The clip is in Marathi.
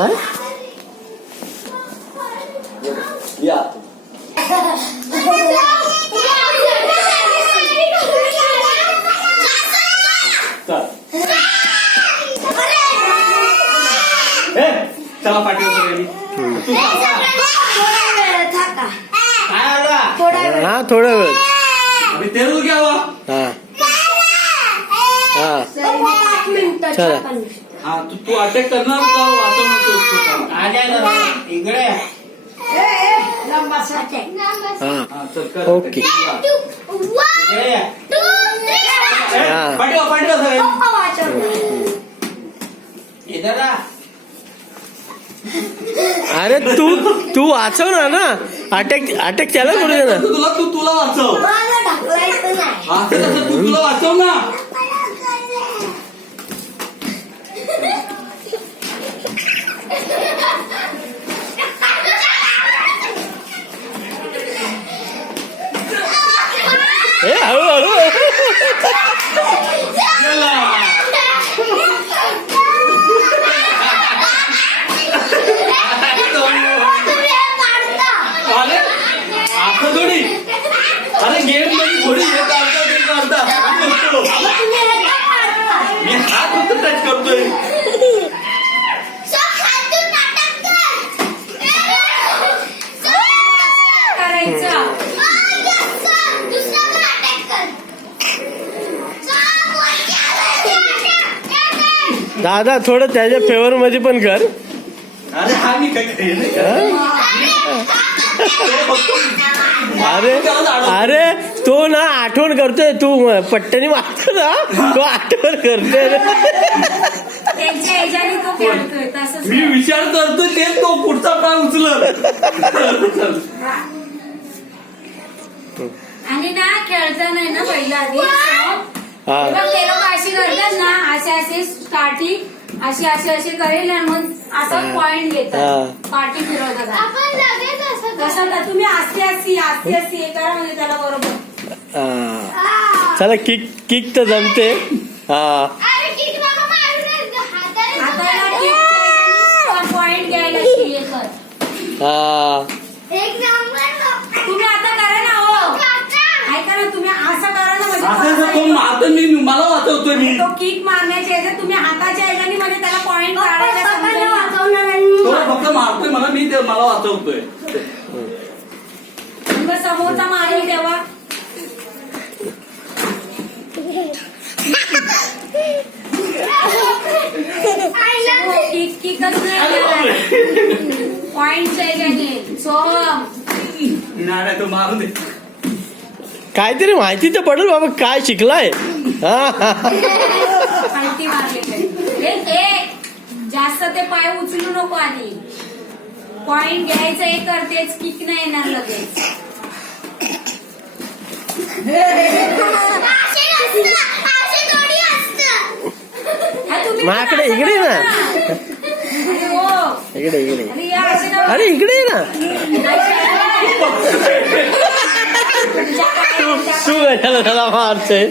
काय या चला पाठीवर सगळ्यांनी हा थोडा वेळ अभी तेल घ्यावा हा हा चला हा तू अटॅक करणार का वाचवणार इकडे हा चल कर ओके पाठवा पाठवा सगळ्यांनी इधर आ अरे तू वाचव ना अटॅक अटॅक त्याला करू दे ना तुला वाचव तू तुला वाचव ना ए हळू थोडी अरे गेम मध्ये थोडी हे काढता ते काढता मी हात फक्त टच करतोय दादा थोडं त्याच्या फेवर मध्ये पण कर. अरे हा मी काय अरे अरे तो ना आठवण करतोय तू पट्ट्याने मारतो ना तो आठवण करतोय मी विचार करतोय ते तो पुढचा पाय उचलत आणि ना खेळताना ना पहिला आधी ते लोक अशी करतात ना असे स्टार्टिंग अशी करेल मग असा पॉइंट घेतात पाठी फिरवतात तसं तुम्ही आस्ते हे करा म्हणजे त्याला बरोबर चला किक तर जमते हा पॉइंट घ्यायला हा तुम्ही आता करा ना हो ऐका ना तुम्ही असं करा ना आता मी मला वाचवतोय मी तो किक मारण्याच्या ह्याच्यात तुम्ही हाताच्या ह्याच्याने म्हणजे त्याला पॉइंट काढायला तो फक्त मारतोय मला मी मला वाचवतोय मग समोरचा मारेल तेव्हा किकच नाही पॉइंटच्या ह्याच्याने सोहम नाही तो मारू दे काहीतरी माहिती तर पडेल बाबा काय शिकलाय माहिती मारले जास्त ते पाय उचलू नको आधी पॉइंट घ्यायचं हे करतेच किक नाही येणार लगेच माझ्याकडे इकडे ना इकडे अरे इकडे ना तू कशाला त्याला मारतोय